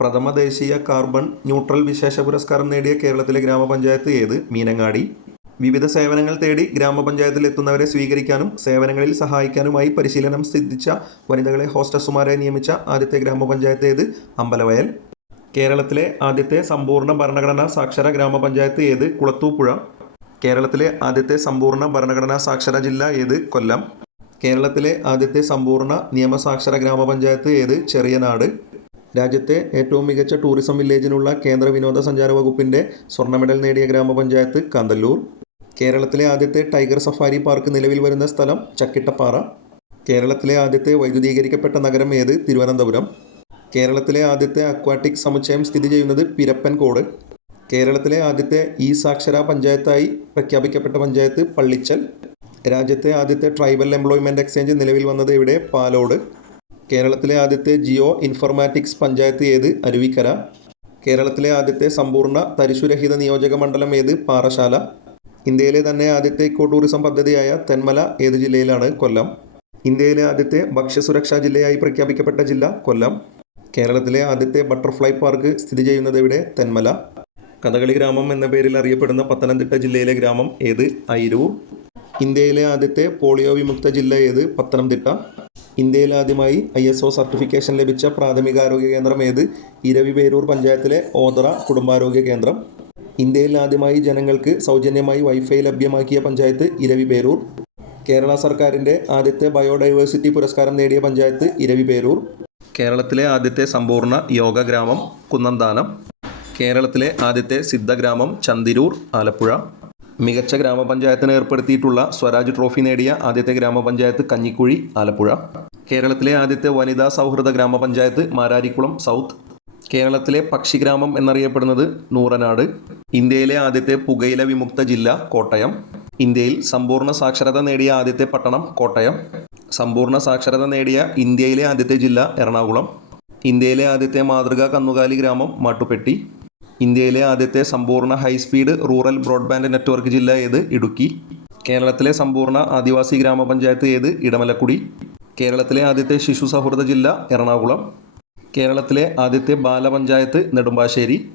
പ്രഥമ ദേശീയ carbon neutral വിശേഷ പുരസ്കാരം നേടിയ കേരളത്തിലെ ഗ്രാമപഞ്ചായത്ത് ഏത്? മീനങ്ങാടി. വിവിധ സേവനങ്ങൾ തേടി ഗ്രാമപഞ്ചായത്തിൽ എത്തുന്നവരെ സ്വീകരിക്കാനും സേവനങ്ങളിൽ സഹായിക്കാനുമായി പരിശീലനം സിദ്ധിച്ച വനിതകളെ ഹോസ്റ്റസുമാരെ നിയമിച്ച ആദ്യത്തെ ഗ്രാമപഞ്ചായത്ത് ഏത്? അമ്പലവയൽ. കേരളത്തിലെ ആദ്യത്തെ സമ്പൂർണ ഭരണഘടനാ സാക്ഷര ഗ്രാമപഞ്ചായത്ത് ഏത്? കുളത്തൂപ്പുഴ. കേരളത്തിലെ ആദ്യത്തെ സമ്പൂർണ ഭരണഘടനാ സാക്ഷര ജില്ല ഏത്? കൊല്ലം. കേരളത്തിലെ ആദ്യത്തെ സമ്പൂർണ നിയമസാക്ഷര ഗ്രാമപഞ്ചായത്ത് ഏത്? ചെറിയനാട്. രാജ്യത്തെ ഏറ്റവും മികച്ച ടൂറിസം വില്ലേജിനുള്ള കേന്ദ്ര വിനോദസഞ്ചാര വകുപ്പിന്റെ സ്വർണ മെഡൽ നേടിയ ഗ്രാമപഞ്ചായത്ത് കാന്തല്ലൂർ. കേരളത്തിലെ ആദ്യത്തെ ടൈഗർ സഫാരി പാർക്ക് നിലവിൽ വരുന്ന സ്ഥലം ചക്കിട്ടപ്പാറ. കേരളത്തിലെ ആദ്യത്തെ വൈദ്യുതീകരിക്കപ്പെട്ട നഗരം ഏത്? തിരുവനന്തപുരം. കേരളത്തിലെ ആദ്യത്തെ അക്വാട്ടിക് സമുച്ചയം സ്ഥിതി ചെയ്യുന്നത് പിരപ്പൻകോട് കേരളത്തിലെ ആദ്യത്തെ ഇ സാക്ഷര പഞ്ചായത്തായി പ്രഖ്യാപിക്കപ്പെട്ട പഞ്ചായത്ത് പള്ളിച്ചൽ. രാജ്യത്തെ ആദ്യത്തെ ട്രൈബൽ എംപ്ലോയ്മെന്റ് എക്സ്ചേഞ്ച് നിലവിൽ വന്നത് ഇവിടെ പാലോട്. കേരളത്തിലെ ആദ്യത്തെ ജിയോ ഇൻഫർമാറ്റിക്സ് പഞ്ചായത്ത് ഏത്? അരുവിക്കര. കേരളത്തിലെ ആദ്യത്തെ സമ്പൂർണ തരിശുരഹിത നിയോജക മണ്ഡലം ഏത്? പാറശാല. ഇന്ത്യയിലെ തന്നെ ആദ്യത്തെ ഇക്കോ ടൂറിസം പദ്ധതിയായ തെന്മല ഏത് ജില്ലയിലാണ്? കൊല്ലം. ഇന്ത്യയിലെ ആദ്യത്തെ ഭക്ഷ്യസുരക്ഷാ ജില്ലയായി പ്രഖ്യാപിക്കപ്പെട്ട ജില്ല കൊല്ലം. കേരളത്തിലെ ആദ്യത്തെ ബട്ടർഫ്ലൈ പാർക്ക് സ്ഥിതി ചെയ്യുന്നത് ഇവിടെ തെന്മല. കഥകളി ഗ്രാമം എന്ന പേരിൽ അറിയപ്പെടുന്ന പത്തനംതിട്ട ജില്ലയിലെ ഗ്രാമം ഏത്? അയിരൂർ. ഇന്ത്യയിലെ ആദ്യത്തെ പോളിയോ വിമുക്ത ജില്ല ഏത്? പത്തനംതിട്ട. ഇന്ത്യയിൽ ആദ്യമായി ഐ എസ് ഒ സർട്ടിഫിക്കേഷൻ ലഭിച്ച പ്രാഥമിക ആരോഗ്യ കേന്ദ്രം ഏത്? ഇരവിപേരൂർ പഞ്ചായത്തിലെ ഓതറ കുടുംബാരോഗ്യ കേന്ദ്രം. ഇന്ത്യയിൽ ആദ്യമായി ജനങ്ങൾക്ക് സൗജന്യമായി വൈഫൈ ലഭ്യമാക്കിയ പഞ്ചായത്ത് ഇരവിപേരൂർ കേരള സർക്കാരിന്റെ ആദ്യത്തെ ബയോഡൈവേഴ്സിറ്റി പുരസ്കാരം നേടിയ പഞ്ചായത്ത് ഇരവിപേരൂർ കേരളത്തിലെ ആദ്യത്തെ സമ്പൂർണ യോഗ ഗ്രാമം കുന്നന്താനം. കേരളത്തിലെ ആദ്യത്തെ സിദ്ധഗ്രാമം ചന്തിരൂർ ആലപ്പുഴ. മികച്ച ഗ്രാമപഞ്ചായത്തിന് ഏർപ്പെടുത്തിയിട്ടുള്ള സ്വരാജ് ട്രോഫി നേടിയ ആദ്യത്തെ ഗ്രാമപഞ്ചായത്ത് കഞ്ഞിക്കുഴി ആലപ്പുഴ. കേരളത്തിലെ ആദ്യത്തെ വനിതാ സൗഹൃദ ഗ്രാമപഞ്ചായത്ത് മാരാരിക്കുളം സൗത്ത്. കേരളത്തിലെ പക്ഷിഗ്രാമം എന്നറിയപ്പെടുന്നത് നൂറനാട്. ഇന്ത്യയിലെ ആദ്യത്തെ പുകയില വിമുക്ത ജില്ല കോട്ടയം. ഇന്ത്യയിൽ സമ്പൂർണ സാക്ഷരത നേടിയ ആദ്യത്തെ പട്ടണം കോട്ടയം. സമ്പൂർണ സാക്ഷരത നേടിയ ഇന്ത്യയിലെ ആദ്യത്തെ ജില്ല എറണാകുളം. ഇന്ത്യയിലെ ആദ്യത്തെ മാതൃകാ കന്നുകാലി ഗ്രാമം മാട്ടുപ്പെട്ടി. ഇന്ത്യയിലെ ആദ്യത്തെ സമ്പൂർണ ഹൈസ്പീഡ് റൂറൽ ബ്രോഡ്ബാൻഡ് നെറ്റ്വർക്ക് ജില്ല ഏത്? ഇടുക്കി. കേരളത്തിലെ സമ്പൂർണ ആദിവാസി ഗ്രാമപഞ്ചായത്ത് ഏത്? ഇടമലക്കുടി. കേരളത്തിലെ ആദ്യത്തെ ശിശു സൗഹൃദ ജില്ല എറണാകുളം. കേരളത്തിലെ ആദ്യത്തെ ബാലപഞ്ചായത്ത് നെടുമ്പാശ്ശേരി.